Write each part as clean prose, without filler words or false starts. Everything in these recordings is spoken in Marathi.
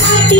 साठी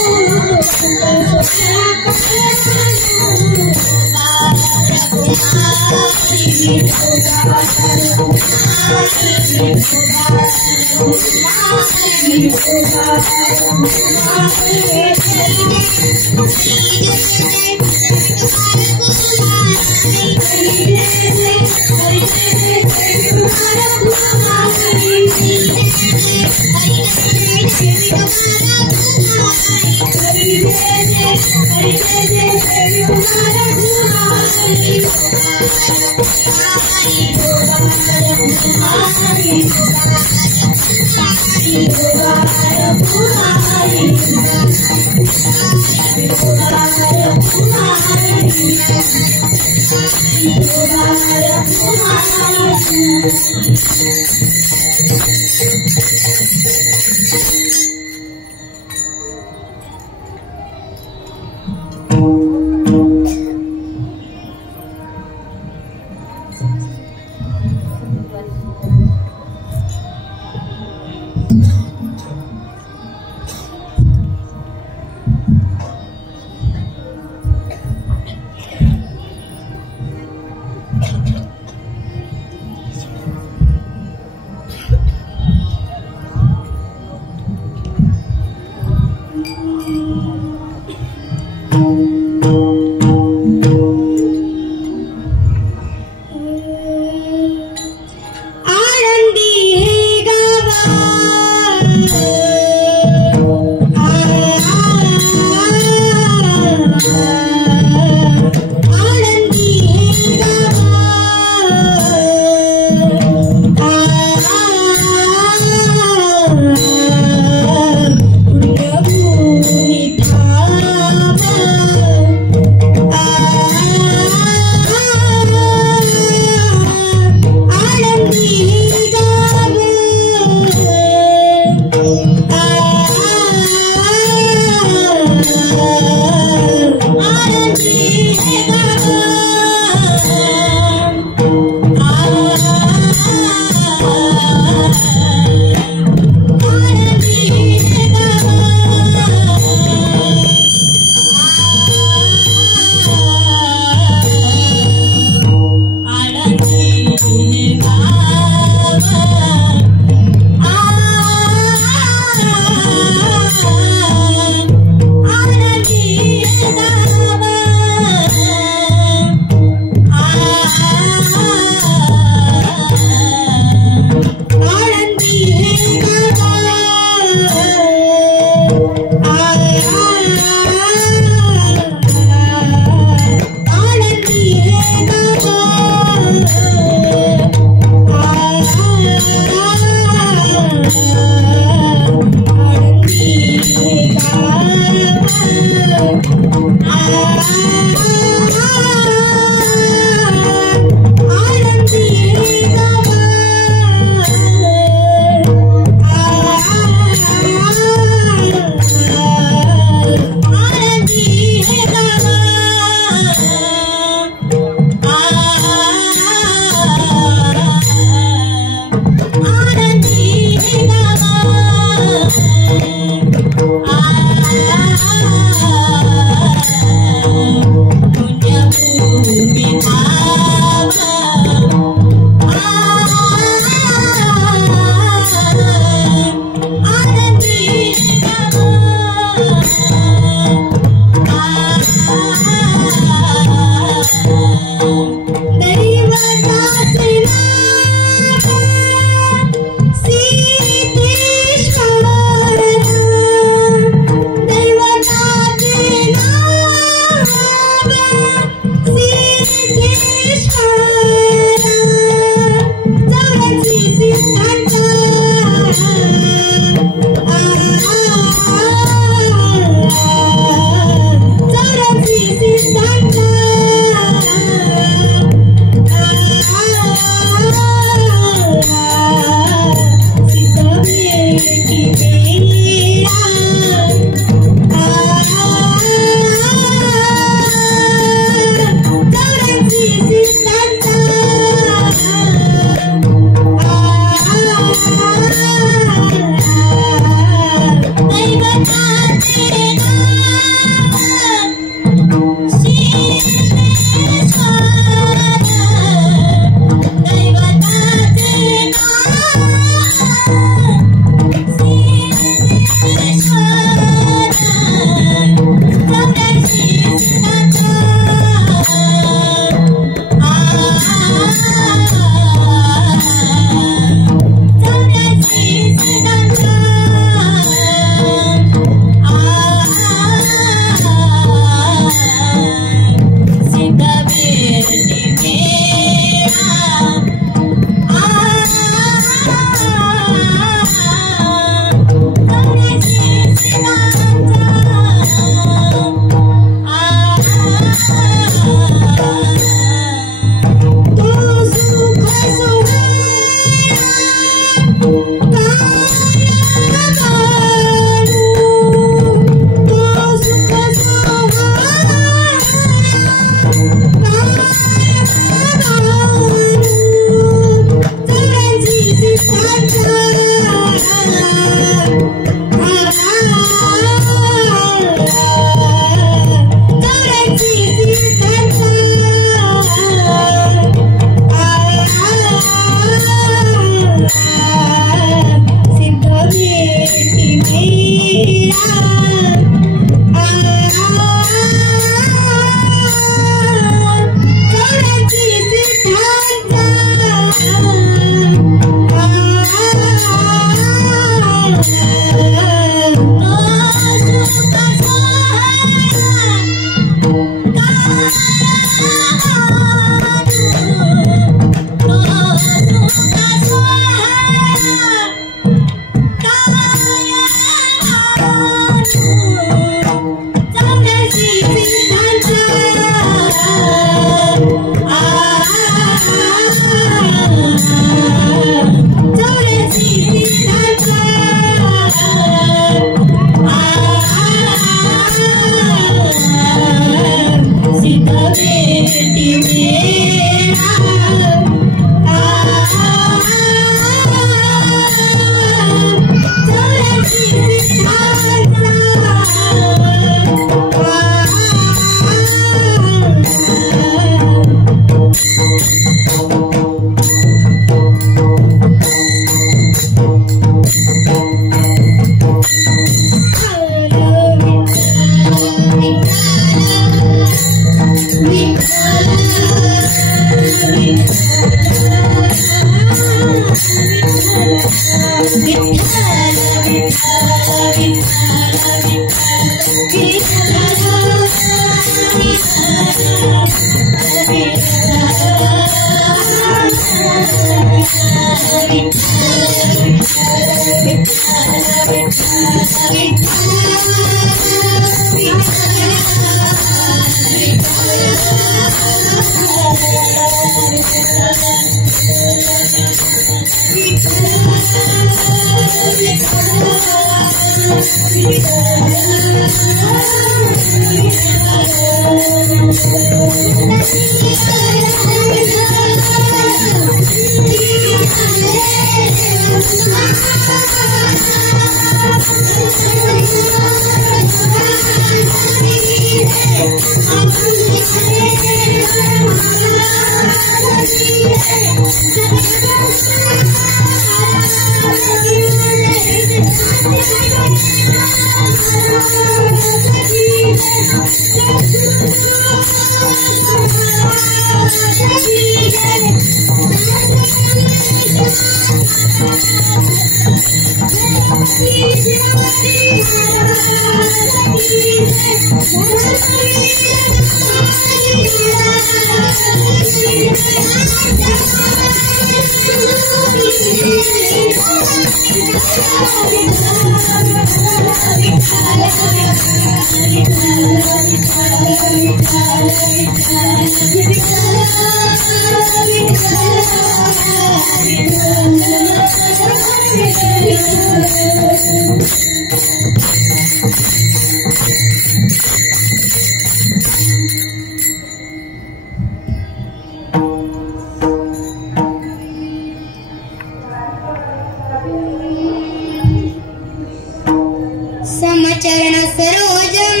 समचरण सरोजं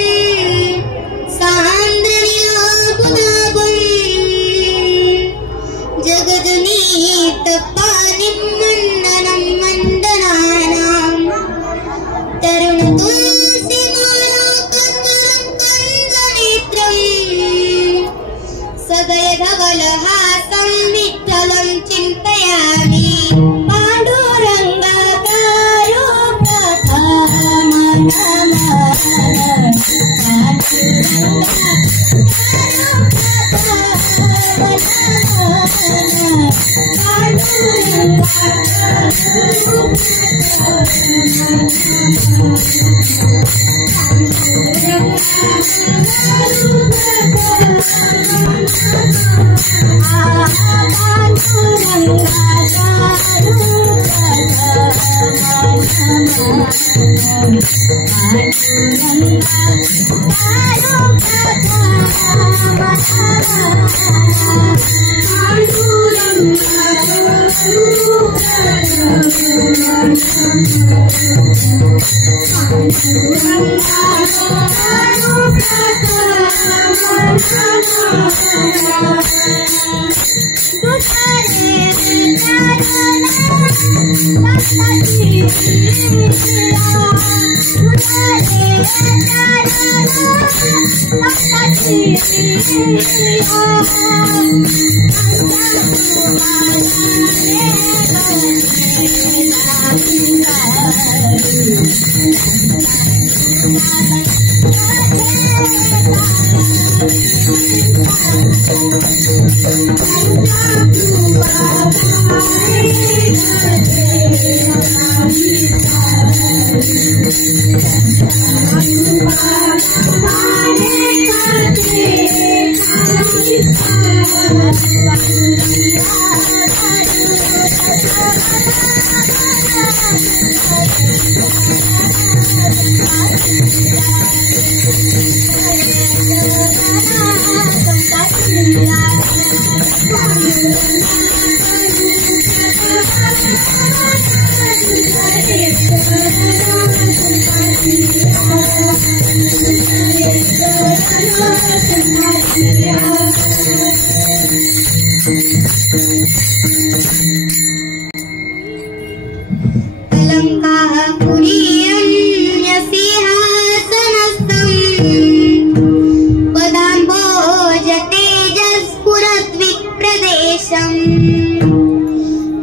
सान्द्रनीलाबुदाबं जगदनीतपानिं मण्डनं मण्डनानां तरुणतुलसीमालाकन्दरं कन्दनेत्रं सदयधवलहासं विठ्ठलं चिन्तयामि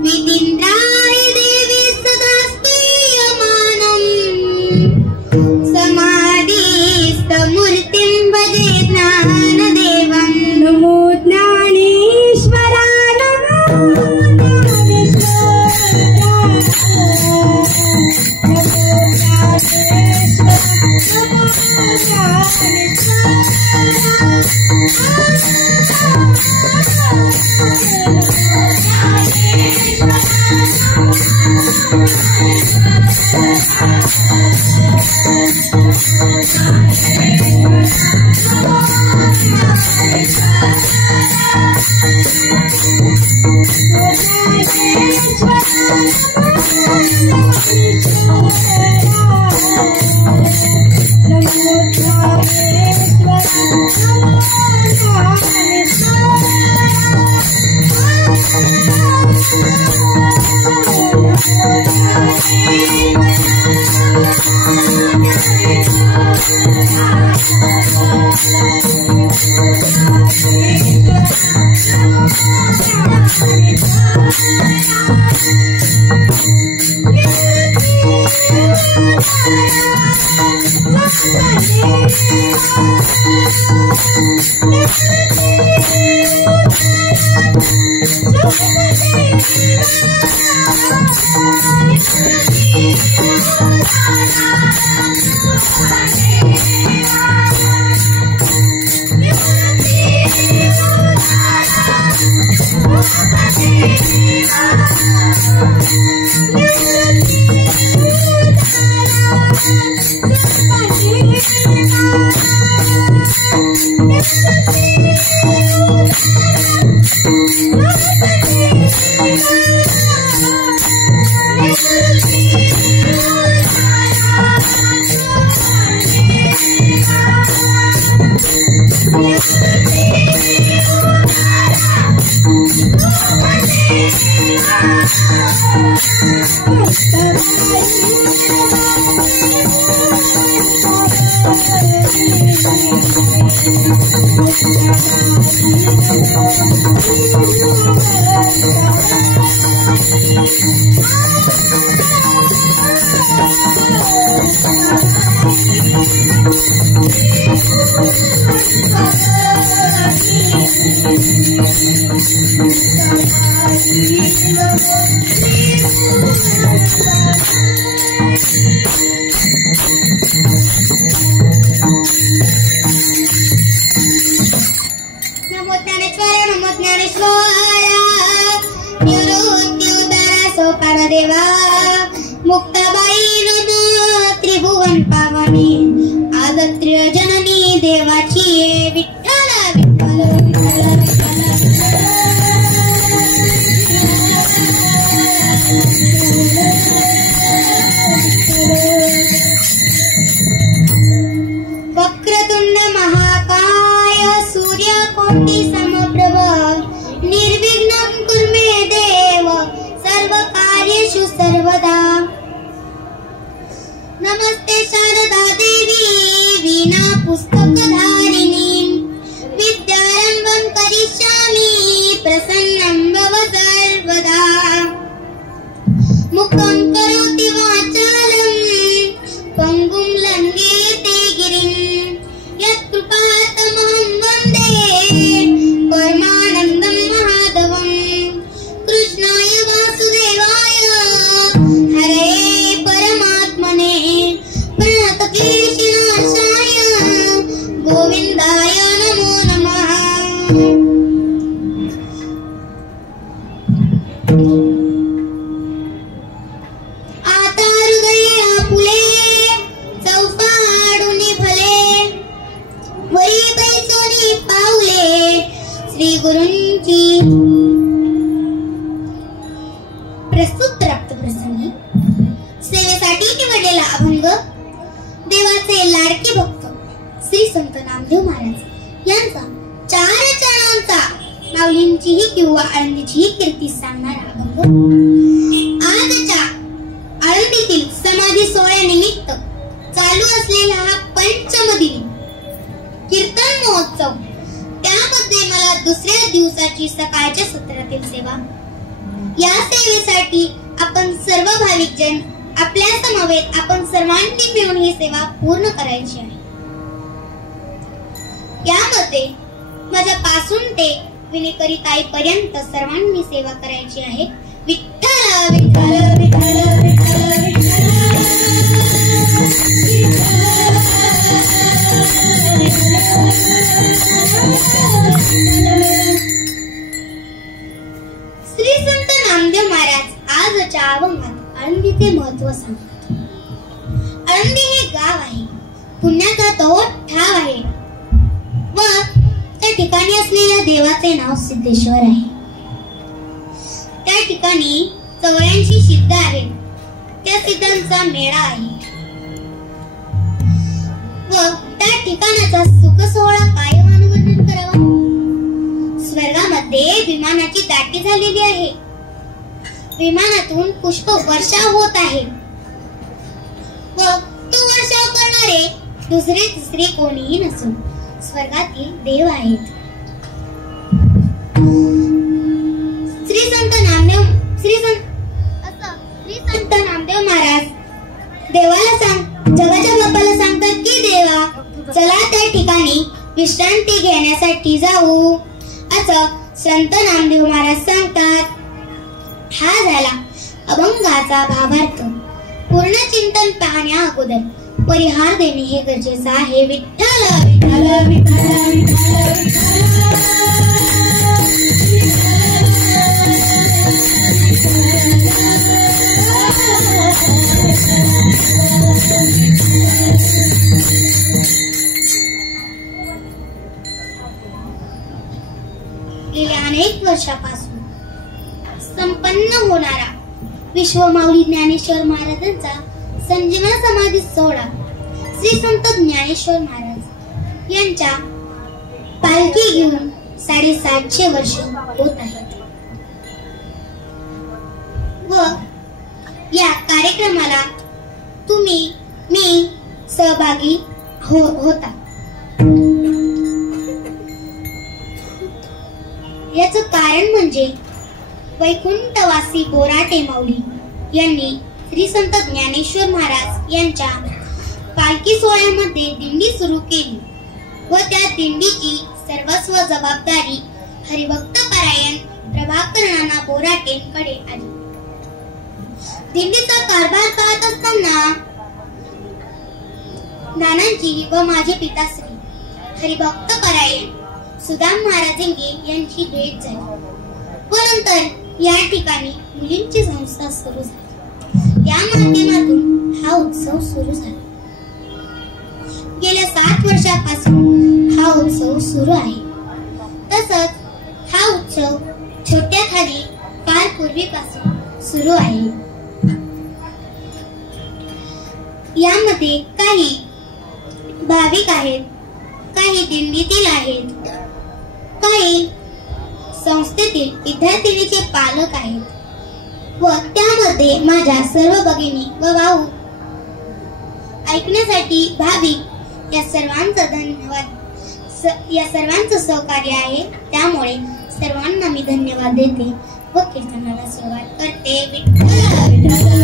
विदिन्द्राय देवी सदा सर्वांनी सेवा करायची आहे. विठ्ठल विठ्ठल विठ्ठल श्री संत नामदेव महाराज आजच्या अभंगात आळंदीचे महत्व सांगतात. आळंदी हे गाव आहे, पुण्याचा तो ठाव आहे व त्या ठिकाणी असलेल्या देवाचे नाव सिद्धेश्वर आहे. त्या ठिकाणी 84 सिद्ध आहेत. त्या सिद्धांचा मेळा आहे व त्या ठिकाणाचा सुख सोहळा काय वर्णन करावा. स्वर्गामध्ये विमानाची दाटी झालेली आहे. विमानातून पुष्प वर्षाव होत आहे व तो वर्षाव करणारे दुसरे तिसरे कोणीही नसून स्वर्गातील देव आहेत. श्री संत नामदेव महाराज जगाच्या बापाला सांगतात की देवा चला त्या ठिकाणी विश्रांती घेण्यासाठी जाऊ असं संत नामदेव महाराज सांगतात. हा झाला अभंगाचा भावार्थ. पूर्ण चिंतन पाहण्या अगोदर परिहार देणे हे गरजेचं आहे. विठ्ठल विठ्ठल विठ्ठल विठ्ठल गेल्या अनेक वर्षापासून संपन्न होणारा विश्वमाऊली ज्ञानेश्वर महाराजांचा संजीवन समाधी सोहळा श्री संत ज्ञानेश्वर महाराज यांच्या पालखी घेऊन 750 वर्ष होत आहेत व या कार्यक्रमाला मी सहभागी होता. याचं कारण म्हणजे वैकुंठवासी बोराटे माऊली यांनी श्री संत ज्ञानेश्वर महाराज यांच्या पालखी सोहळ्यामध्ये दिंडी सुरू केली व त्या दिंडीची सर्वस्व जबाबदारी हरिभक्त परायण प्रभाकर नाना बोराटेंकडे आली. दिंडीचा कारभार पाहत असताना नानांची व माझे पिताश्री हरिभक्त परायण सुदाम महाराजेंगे यांची भेट झाली व नंतर या ठिकाणी मुलींची संस्था सुरू झाली. त्या माध्यमातून हा उत्सव सुरू झाला. गेल्या 7 वर्षापासून हा उत्सव सुरू आहे. तसंच हा उत्सव छोट्या खाली फार पूर्वीपासून सुरू आहे. यामध्ये काही भाविक आहेत, काही दिंडीतील आहेत, काही संस्थेतील विद्यार्थिनीचे पालक आहेत व त्यामध्ये माझ्या सर्व भगिनी व भाऊ ऐकण्यासाठी भाविक या सर्वांचा धन्यवाद. या सर्वांचं सहकार्य आहे. त्यामुळे सर्वांना मी धन्यवाद देते व कीर्तनाला सुरुवात करते. विठ्ठल विठ्ठल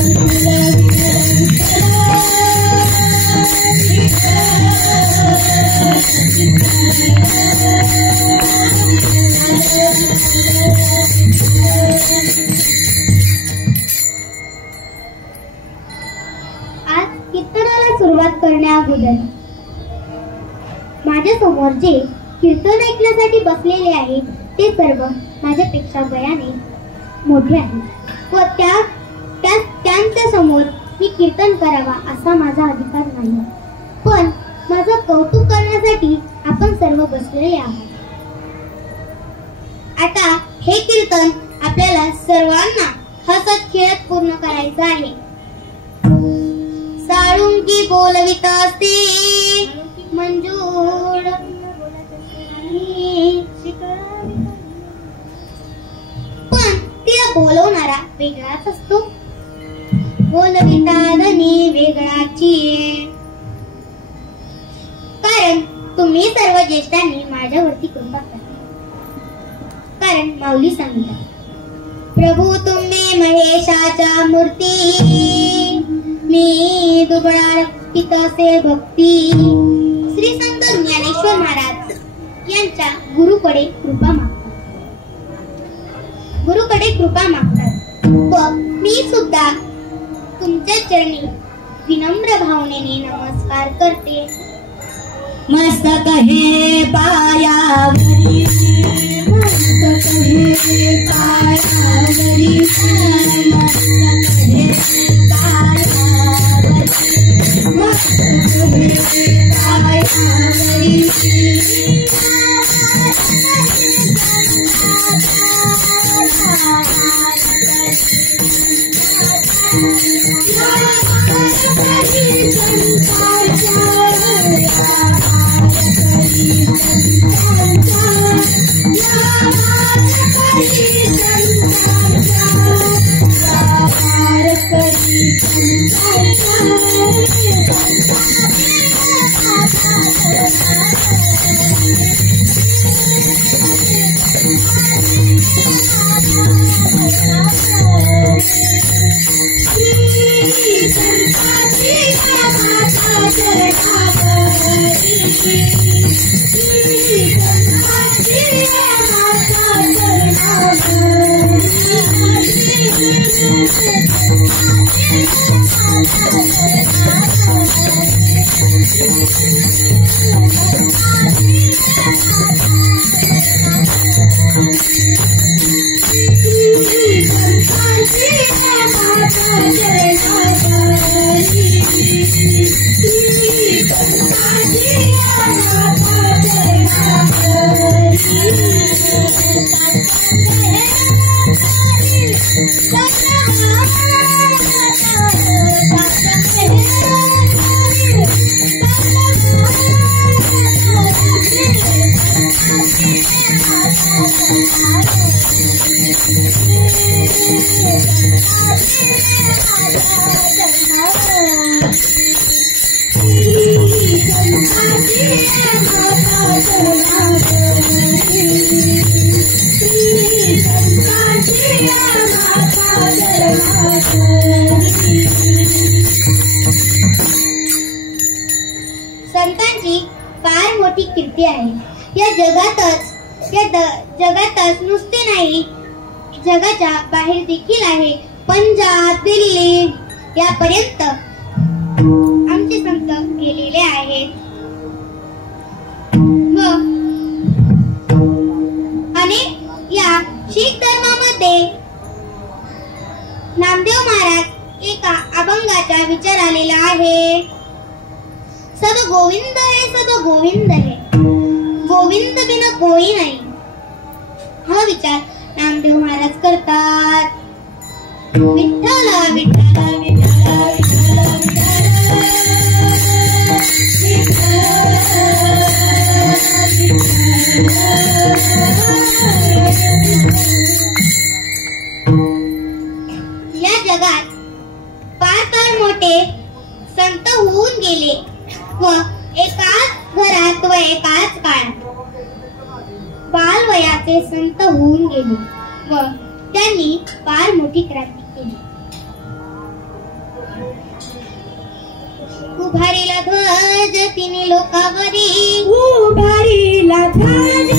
आज कीर्तनाला सुरुवात करण्याअगोदर माझ्या समोर जे कीर्तन ऐकण्यासाठी बसलेले आहेत ते सर्व माझ्यापेक्षा वयाने मोठे आहेत व त्यांच्या समोर मी कीर्तन करावा असा माझा अधिकार नाही. पण माझं कौतुक करण्यासाठी आपण सर्व बसलेले आहात. आता हे कीर्तन आपल्याला सर्वांना हसत खेळत पूर्ण करायचं आहे. साळुंकी बोलवित असते मंजूळ पण तिला बोलवणारा वेगळाच असतो. बोलविता धनी वेगळाची. कारण तुम्ही सर्व ज्येष्ठांनी माझ्यावरती कृपा करा. कारण माऊली सांगतात प्रभू तुम्ही महेशाच्या मूर्ती मी दुबळा पितासे भक्ती. श्री संत ज्ञानेश्वर महाराज यांच्या गुरुकडे कृपा मागतात व मी सुद्धा तुमच्या चरणी विनम्र भावनेने नमस्कार करते. मस्तक हे पायावरी मस्तक हे पायावरी मस्तक हे पायावरी मस्तक हे पायावरी संतांची फार मोठी कीर्ती आहे. या जगातच नुसते नाही, जगाच्या बाहेर देखील आहे. पंजाब, दिल्ली यापर्यंत आमचे संत गेलेले आहेत. व आणि या शीख धर्मामध्ये नामदेव महाराज एका अभंगाचा विचार आलेला आहे. सब गोविंद है, सब गोविंद है, गोविंद बिना कोई नाही. हा विचार नामदेव महाराज करतात. विठ्ठला विठ्ठला विठ्ठला या जगात फार मोठे संत होऊन गेले व एकाच घरात व एकाच काळात बालवयाचे संत होऊन गेले व त्यांनी फार मोठी क्रांती केली. उभारीला ध्वज तिन्ही लोकावरी, उभारीला ध्वज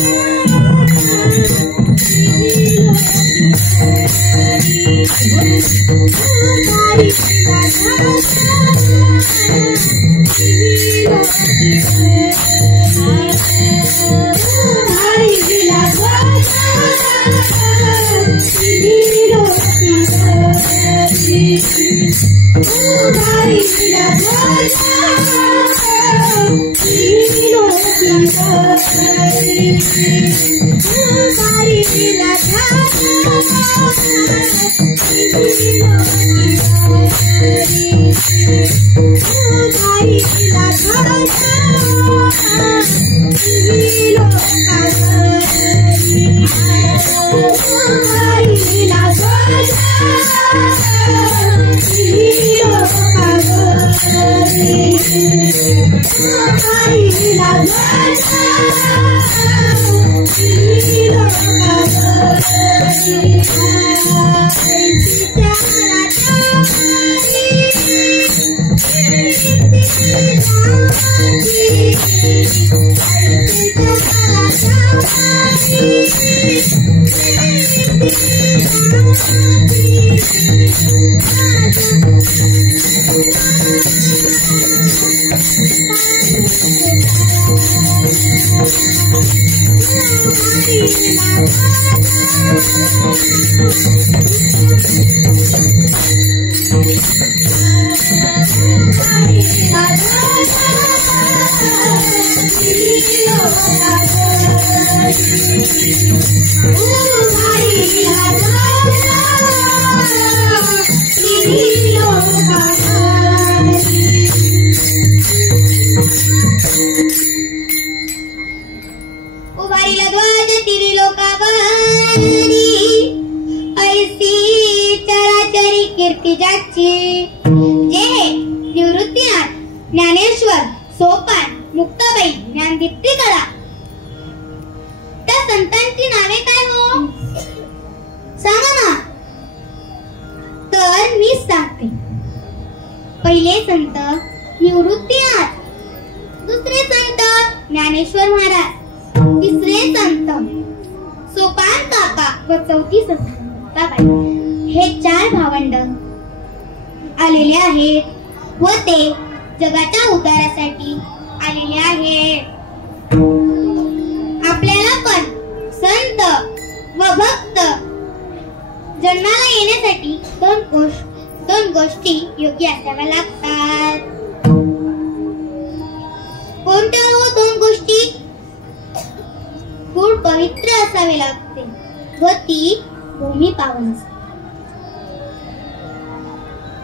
उभारीला ध्वज तिन्ही लोकावरी, ऐसी चराचरी कीर्ती ज्याची ज्ञानाची जे हे निवृत्तीनाथ, ज्ञानेश्वर, सोपान, मुक्ताबाई, ज्ञानदीप्ती कळा, त्या संतांची नावे काय हो? सांगा ना. तर मी सांगते. पहिले संत निवृत्तीनाथ, दुसरे संत ज्ञानेश्वर महाराज, तिसरे संत सोपान काका व चौथी संत मुक्ताबाई, हे 4 भावंड आलेले आहेत व ते जगाच्या उद्धारासाठी आलेले आहेत. आपल्याला पण संत व भक्त जन्माला येण्यासाठी दोन गोष्टी योग्य असाव्या लागतात. कोणत्या हो 2 गोष्टी? कुळ पवित्र असावे लागते व ती भूमी पावन असते.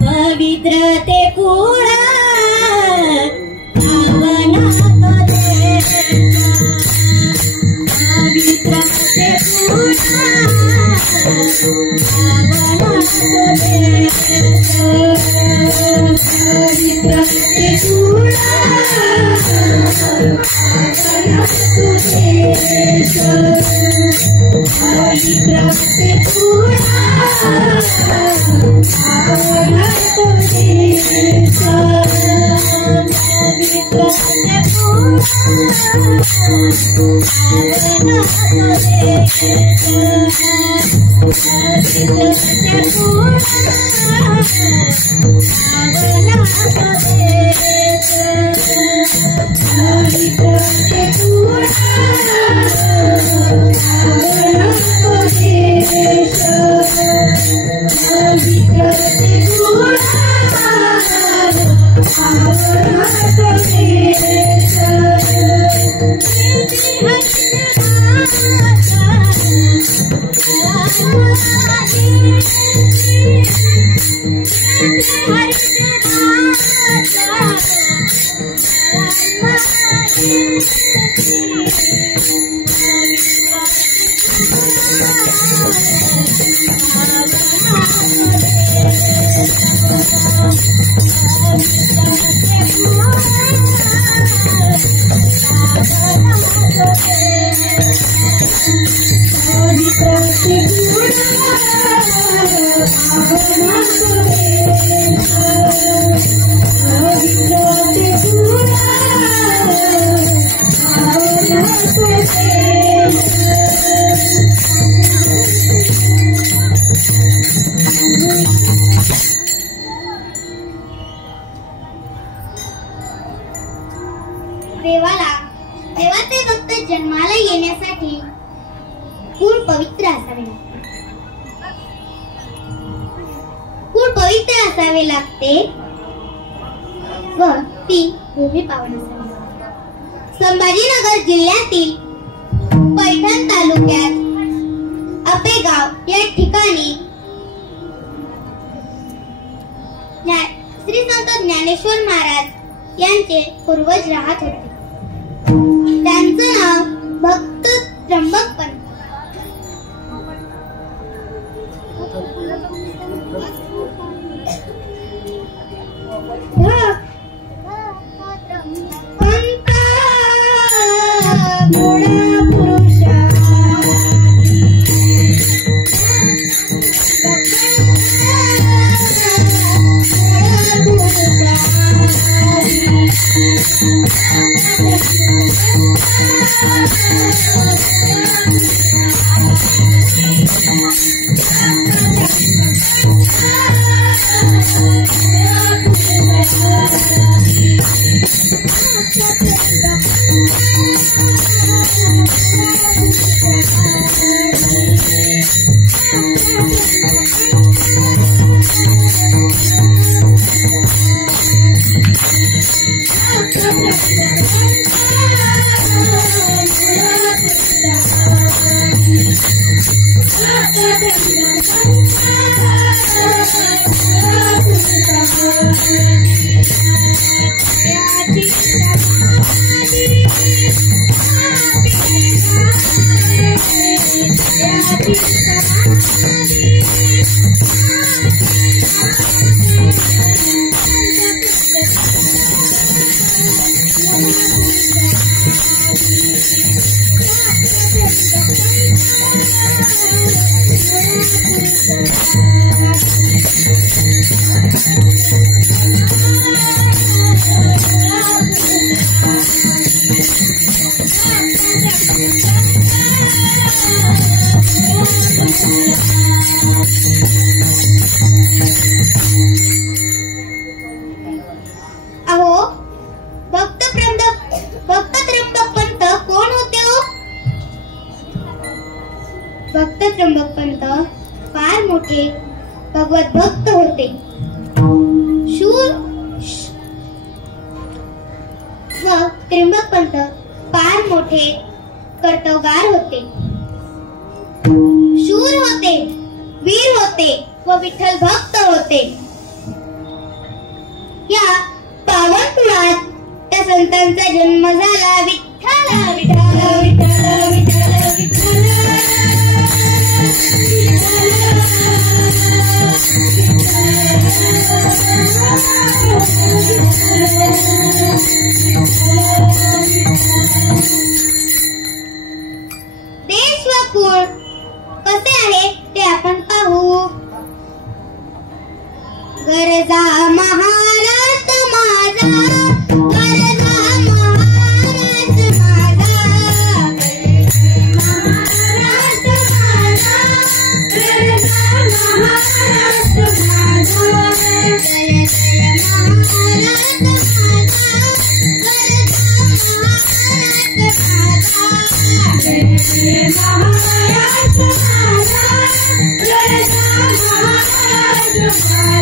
पवित्र ते कुळ पावन असते, पवित्र ते कुळ पावन असते, पवित्र ते कुळ पावन असते, पवित्र ते कुळ पावन देवाचे भक्त जन्माला येण्यासाठी कुळ पवित्र असावे लागते. कुळ पवित्र असावे लागते व ती भूमी पावन असावी. संभाजीनगर जिल्ह्यातील पैठण तालुक्यात आपेगाव या ठिकाणी श्री संत ज्ञानेश्वर महाराज यांचे पूर्वज राहत होते. त्यांचं नाव भक्त त्र्यंबक पंत. Yeah. अहो, भक्त त्र्यंबक पंत कोण होते हो? भक्त त्र्यंबक पंत फार मोठे भगवत भक्त होते. शूर व त्र्यंबक पंत फार मोठे कर्तवगार होते. शूर होते, वीर होते व विठ्ठल भक्त होते. या पावन कुळात त्या संतांचा जन्म झाला. विठ्ठल विठ्ठल विठ्ठल विठ्ठल विठ्ठल देश व कुळ कसे आहे ते आपण पाहू. गरजा महाराष्ट्र माझा, गरजा महाराष्ट्र माझा, महाराष्ट्र माझा, गरजा महाराष्ट्र माझा, जय जय महाराष्ट्र माझा, गरजा महाराष्ट्र माझा, जय जय महाराष्ट्र माझा, गरजा महाराष्ट्र माझा.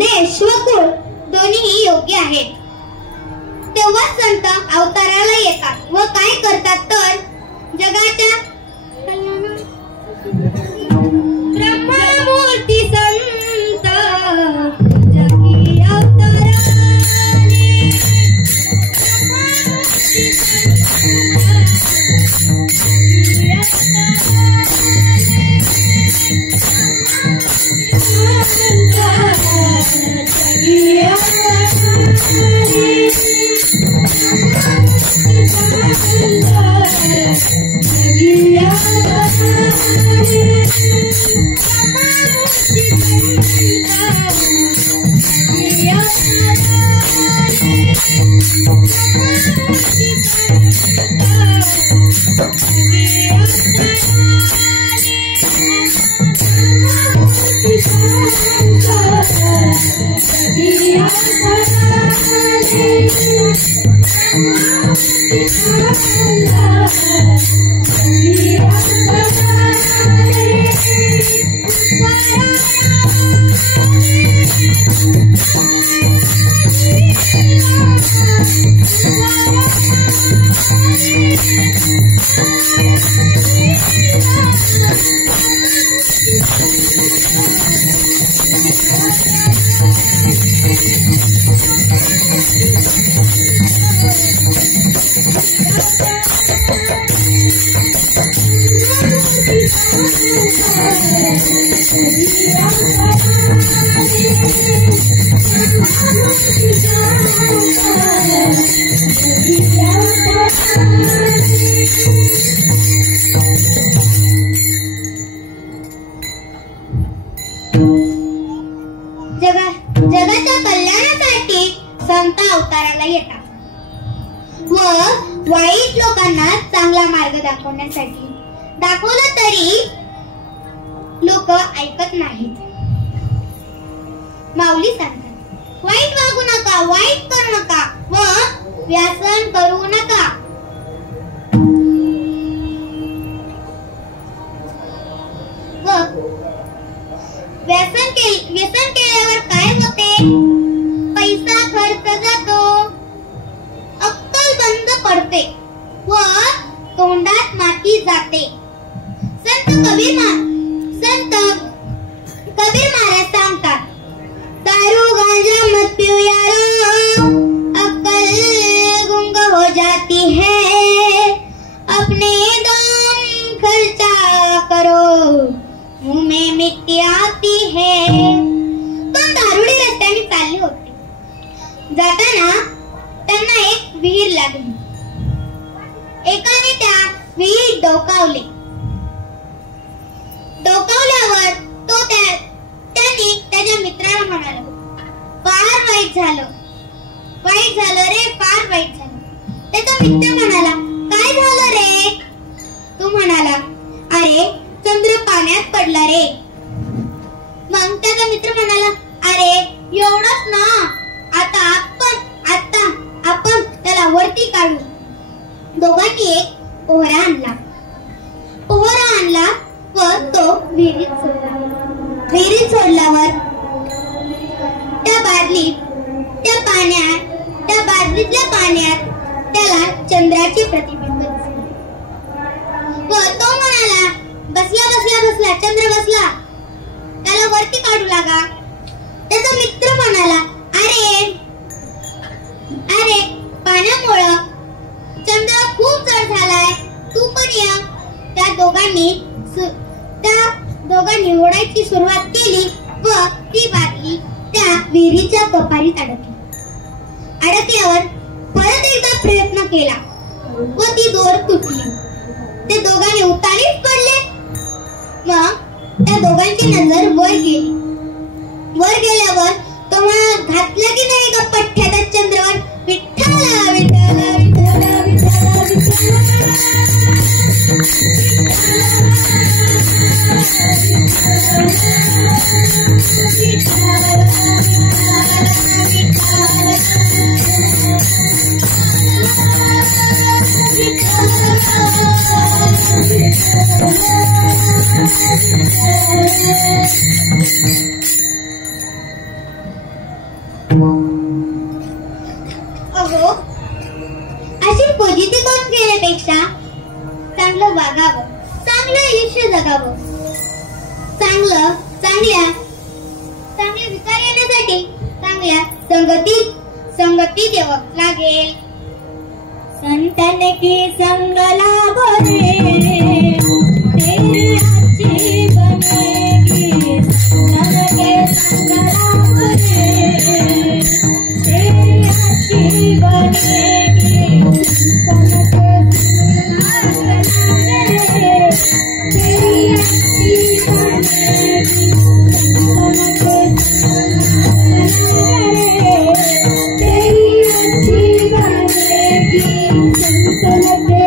देश व कुळ दोन्ही योग्य आहेत. तेव्हा संत अवताराला येतात व काय करतात तर जगाच्या ब्रह्ममूर्ती संत जगी अवताराने जगाच्या कल्याणासाठी संत अवताराला येतात व वाईट लोकांना चांगला मार्ग दाखवण्यासाठी. दाखवलं तरी लोक ऐकत नाहीत. माऊली सांगतात वाईट वागू नका, वाईट करू नका व व्यसन करू नका. व व्यसन केल्यावर काय होते? पैसा खर्च जातो, अक्कल बंद पडते व तोंडात माती जाते. संत कबीर महाराज सांगतात दारू गांजा मत पियो यारो, अक्कल गुंग हो जाती है, अपने दम खर्चा करो, मुंह में मिट्टी आती है. तो दारुडी रस्त्याने चालले होते. जाताना त्यांना एक विहीर लागली. एकाने त्या विहीर डोकावले. डोकावल्यावर तो त्याने त्याच्या मित्राला म्हणाला फार वाईट झालं रे, फार वाईट झालं. त्याचा मित्र म्हणाला काय झालं रे? तो म्हणाला अरे चंद्र पाण्यात पडला रे. मग त्याचा मित्र म्हणाला अरे एवढंच ना, आता आपण त्याला वरती काढू. दोघांनी एक पोहरा आणला व तो विहिरीत सोडल्यावर त्या बादलीतल्या पाण्यात त्याला चंद्राचे प्रतिबिंब दिसले व तो म्हणाला बसला चंद्र बसला, त्याला वरती काढू लागा. त्याचा मित्र म्हणाला अरे पाण्यामुळं चंद्र खूप जड झालाय, तू पण ये. त्या दोघांनी ओढायची सुरुवात केली व ती बादली त्या विहिरीच्या कपारीत अडकल्यावर परत एकदा प्रयत्न केला व ती दोर तुटली. ते दोघांनी उतारीत पडले. मग त्या दोघांची नजर वर गेल्यावर तो घातला की नाही का पठ्ठ्याच्या चंद्रावर विठ्ठला विठ्ठला विठ्ठला विठ्ठला अहो अशी पॉझिटिव्ह काम केल्यापेक्षा चांगलं वागावं, चांगलं आयुष्य जगावं, चांगल्या विचार येण्यासाठी चांगल्या संगतीत यावं लागेल. संतन की संग लागो रे, तेरी अच्छी बनेगी. संतन के संग लागो रे, तेरी अच्छी बनेगी. संतन के संग लागो रे, तेरी अच्छी बनेगी. संतन के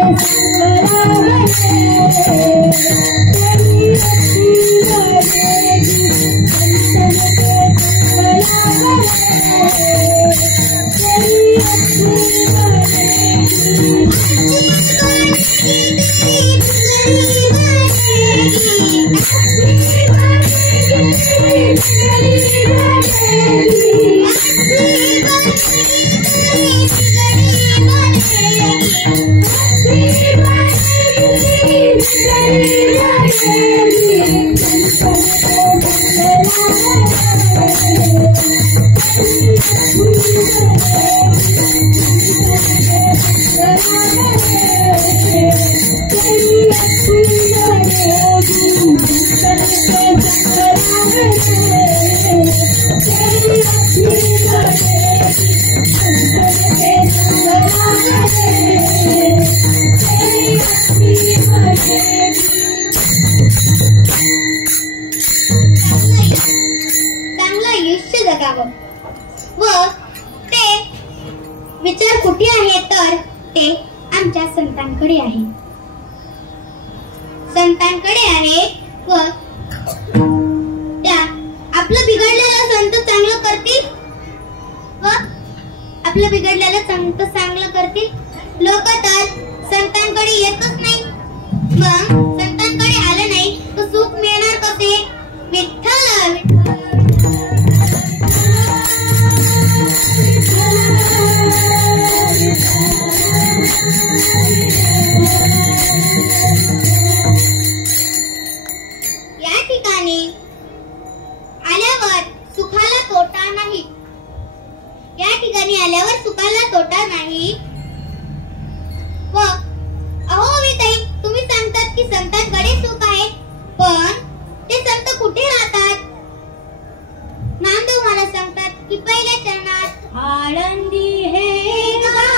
विचार कुठे आहे तर ते आमच्या संतांकडे आहे. संतांकडे आहे व त्या आपलं बिघडलेलं संत चांगलं करतील व आपलं बिघडलेलं संत चांगलं करतील. लोक तर संतांकडे येतच नाही. मग संतांकडे आलं नाही तर सुख मिळणार कसे? विठ्ठल या ठिकाणी आल्यावर सुखाला तोटा नाही. या ठिकाणी आल्यावर सुखाला तोटा नाही. व अहो विताई, तुम्ही सांगतात की संतांकडे सुख आहे, पण ते संत कुठे राहतात? नामदेव महाराज सांगतात की पहिल्या चरणात आळंदी हे गाव,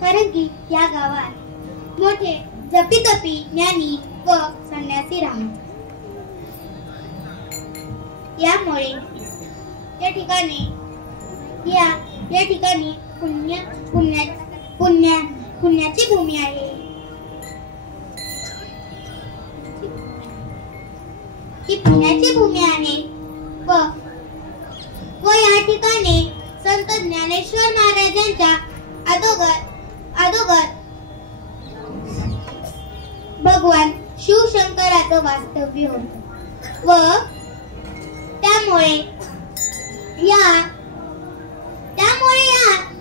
कारण की या गावात मोठे जपी ज्ञानी व संन्यासी राहत. यामुळे या ठिकाणी पुण्याची भूमी आहे. ही पुण्याची भूमी आहे व या ठिकाणी संत ज्ञानेश्वर महाराजांच्या अगोदर भगवान शिवशंकराचं वास्तव्य होतं व त्यामुळे या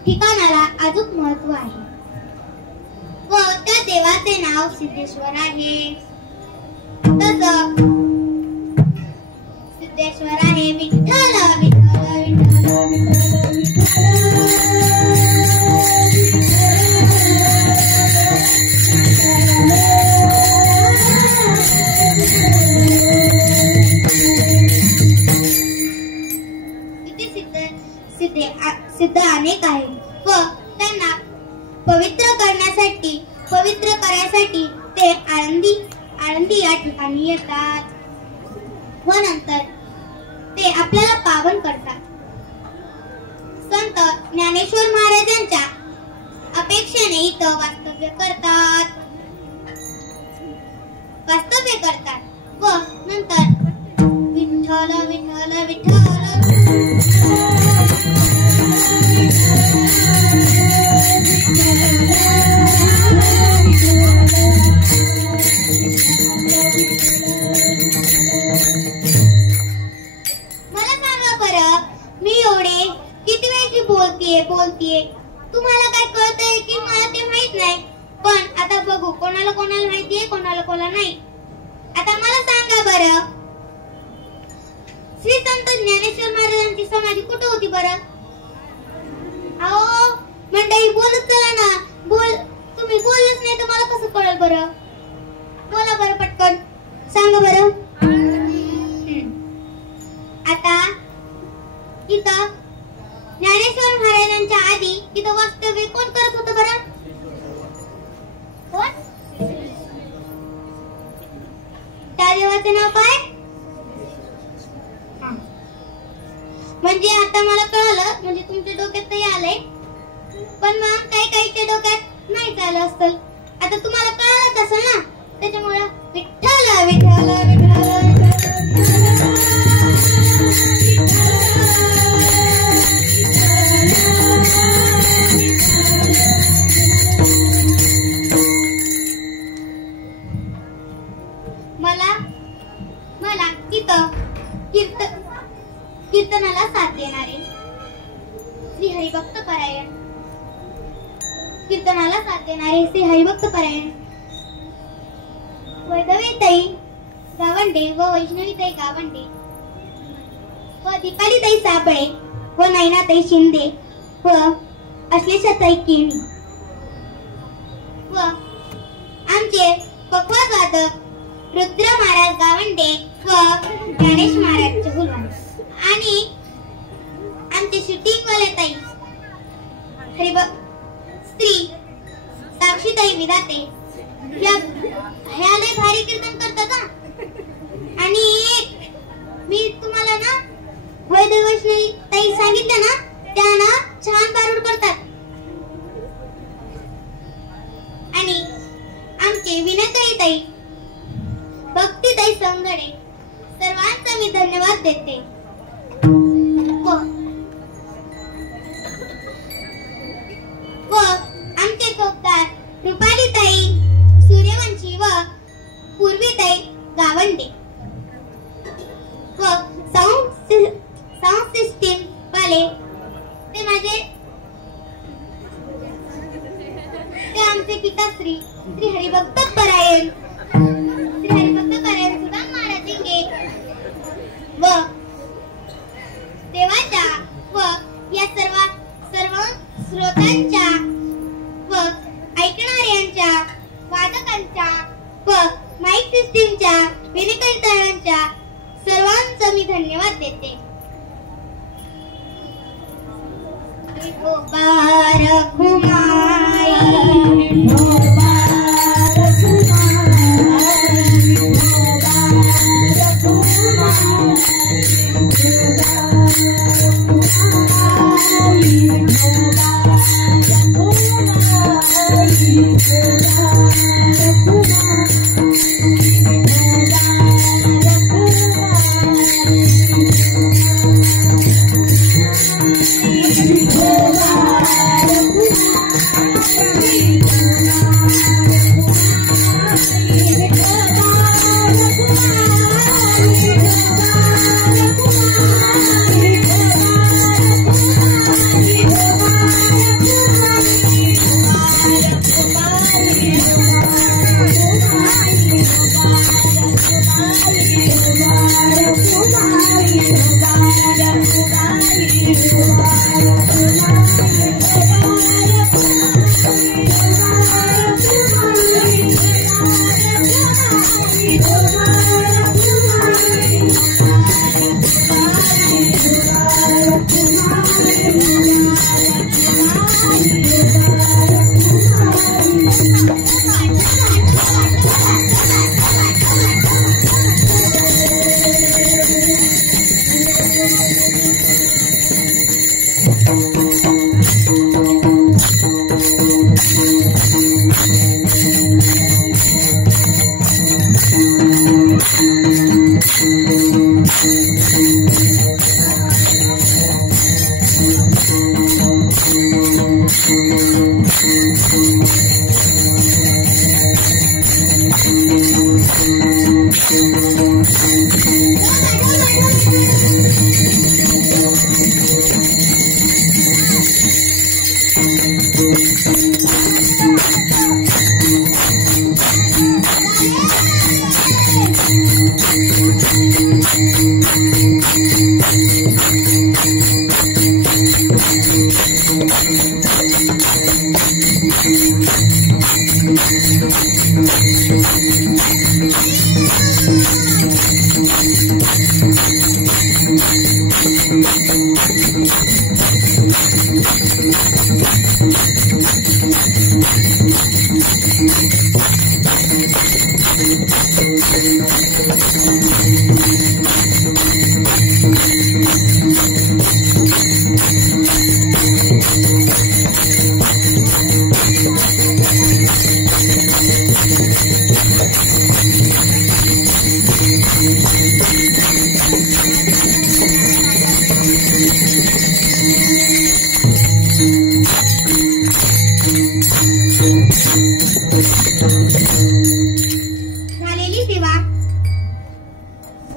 ठिकाणाला अजून महत्व आहे व त्या देवाचे नाव सिद्धेश्वर आहे. तसं सिद्धेश्वर आहे विठ्ठल विठ्ठल विठ्ठल सिद्ध अनेक आहेत व त्यांना पवित्र करायसाठी ते आळंदी या ठिकाणी येतात व नंतर ते आपल्याला पावन करतात. संत ज्ञानेश्वर महाराजांच्या अपेक्षेने इथं वास्तव्य करतात व नंतर विठ्ठल विठ्ठल विठ्ठल मला सांगा बरं, मी एवढे किती वेळची बोलतीये तुम्हाला काय कळतंय की मला ते माहित नाही. पण आता बघू कोणाला माहितीये कोणाला नाही. आता मला सांगा बरं, श्री संत ज्ञानेश्वर महाराजांची समाधी कुठे होती बरं? अहो मंडळी बोलत चला ना, तुम्ही बोललेच नाही तर मला कसं कळेल बरं? बोला बरं पटकन सांगा बरं. आता इथं ज्ञानेश्वर महाराजांच्या आधी इथं वास्तव्य कोण करत होतं बरं? कोण? त्या देवाचं नाव काय? म्हणजे आता मला कळलं, म्हणजे तुमच्या डोक्यात तरी आलंय, पण मग काहीच्या डोक्यात नाही चाललं असतं. आता तुम्हाला कळलं असेल ना, त्याच्यामुळे विठ्ठल विठ्ठल विठ्ठल मला इथं कीर्तनाला साथ देणारे श्री हरिभक्त परायण वैष्णवीताई गावंडे व वैष्णवीताई गावंडे व दीपालीताई साबळे व नयनाताई शिंदे व अश्लेषाताई केणी व आमचे पखवाज वादक रुद्र महाराज गावंडे व गणेश महाराज चहुलवान आणि आमचे शूटिंग वाले ताई श्री साक्षीताई विधाते ह्या लय भारी कीर्तन करतात ना. आणि मी तुम्हाला ना वैष्णवी ताई सांगितलं ना, त्या ना छान पारुड करतात. आणि आमचे विनयताई ताई भक्तीताई संगडे सर्वांचा मी धन्यवाद देते. व आमचे चौकदार रुपालीताई सूर्यवंशी व पूर्वीताई गावंडे व साऊंड सिस्टीम वाले ते आमचे पिताश्री श्री हरिभक्त परायण सुदाम महाराज इंगे व देवाच्या व या सर्व श्रोतांच्या व ऐकणाऱ्यांच्या वादकांच्या व माईक सिस्टीमच्या विनिकर्त्यांच्या सर्वांचा मी धन्यवाद देते. मुबारक हुमाई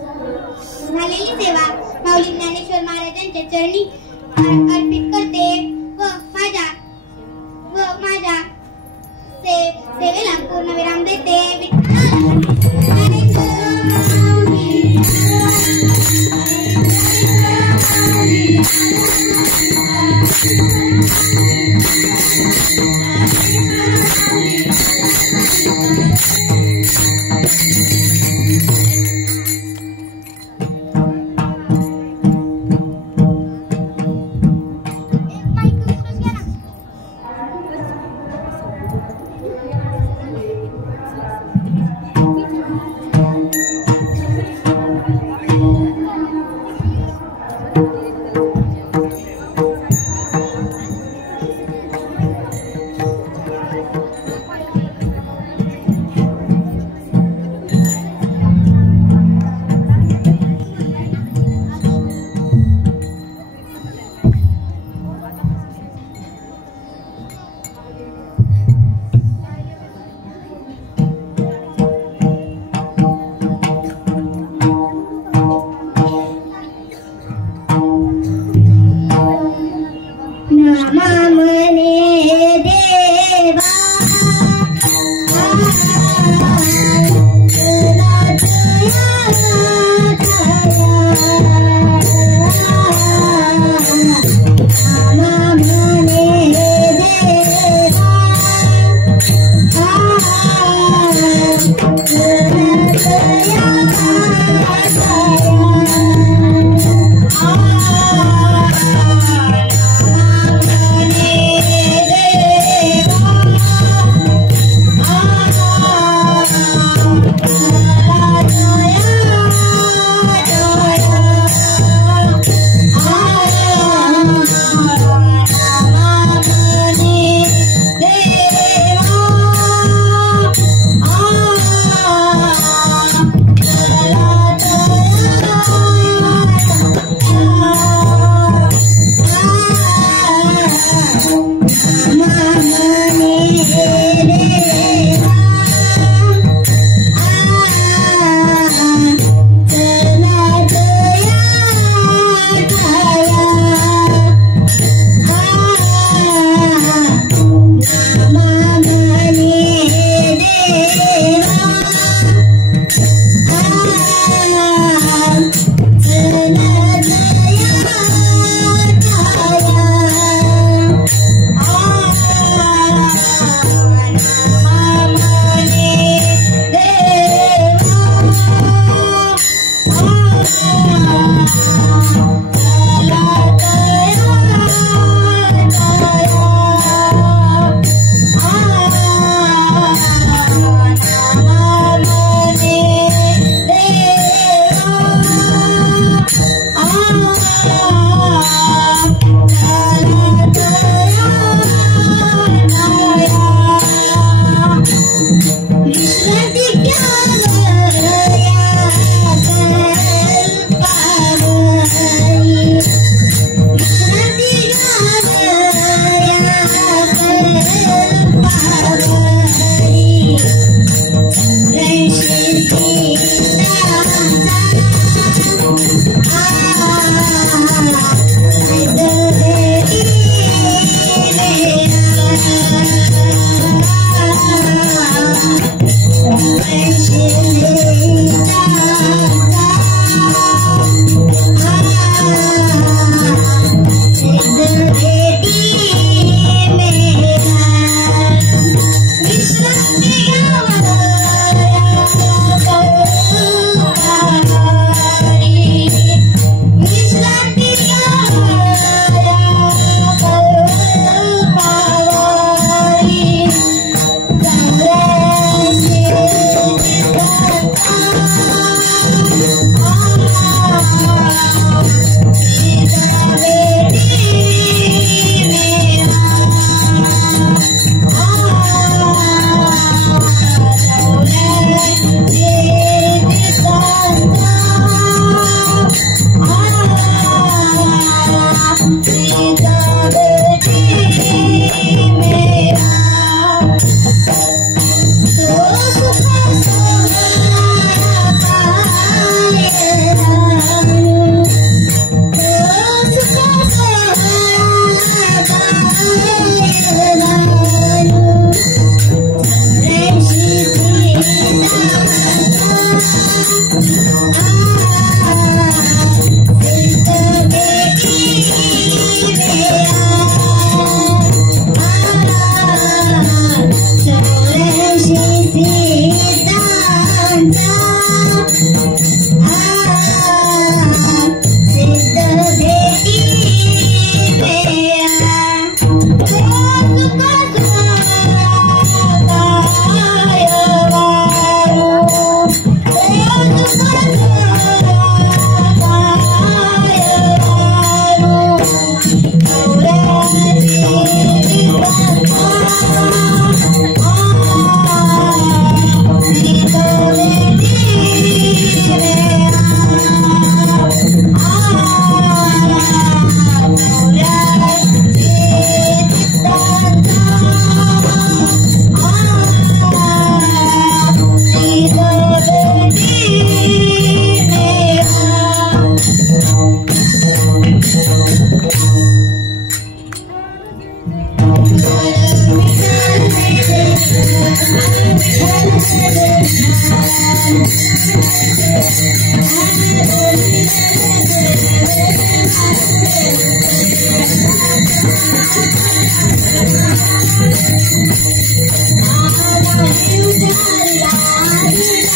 झालेली सेवा माऊली ज्ञानेश्वर महाराजांच्या चरणी अर्पित करते व माझ्या सेवेला पूर्णविराम देते.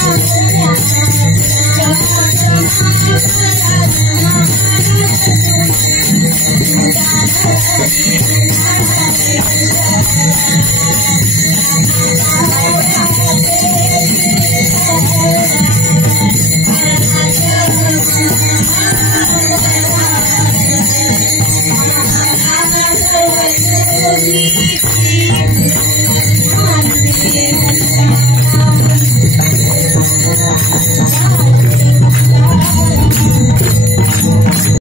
Thank you.